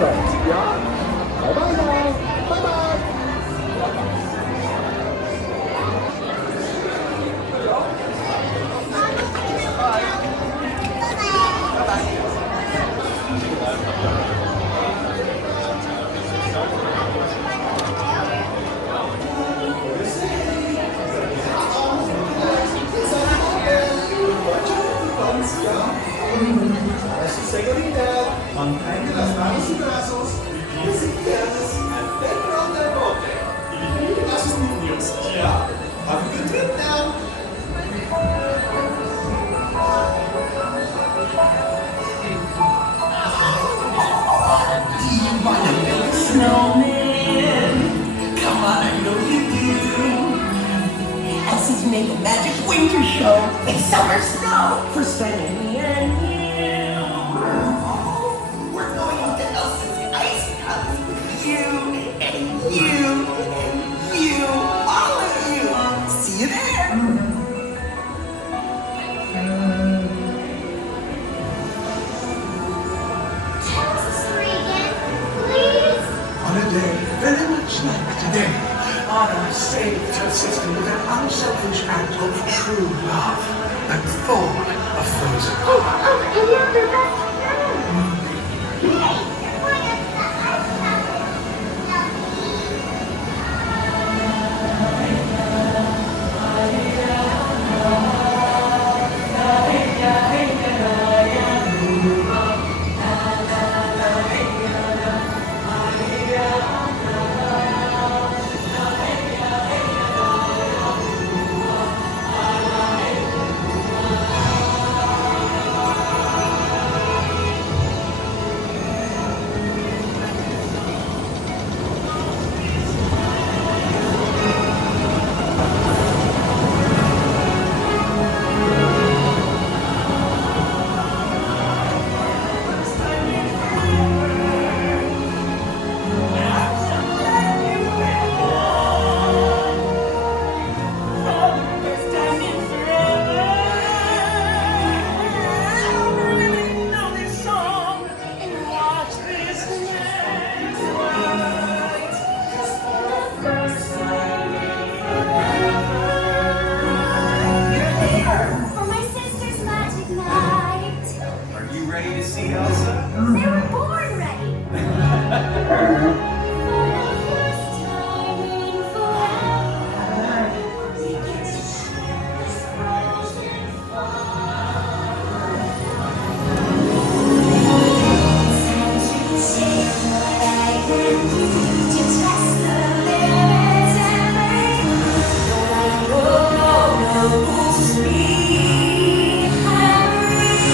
bereit. Ja? Bye bye now. Bye bye. Señorita, mantenga las manos y brazos, pies y piernas dentro del bote. Y vigilen a sus niños, ¿ya? Have a good trip now. Do you want to build a snowman? Come on, I know you do. Elsa's made a magic winter show with summer snow for Sunny and you. We're going into Elsa's ice cups with you and you and you, all of you. See you there. Tell us the story again, please. On a day very much like today, Anna saved her sister with an unselfish act of true love and thawed a frozen heart. And you're the best friend. Hey, you're going to the ice for my sister's magic night. Are you ready to see Elsa? They were born ready. For the first time in forever, we get to share this frozen fun. Time to take what I can do to test the limits and make no speed and breathe.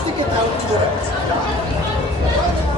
stick it out to the right. Yeah? Bye now.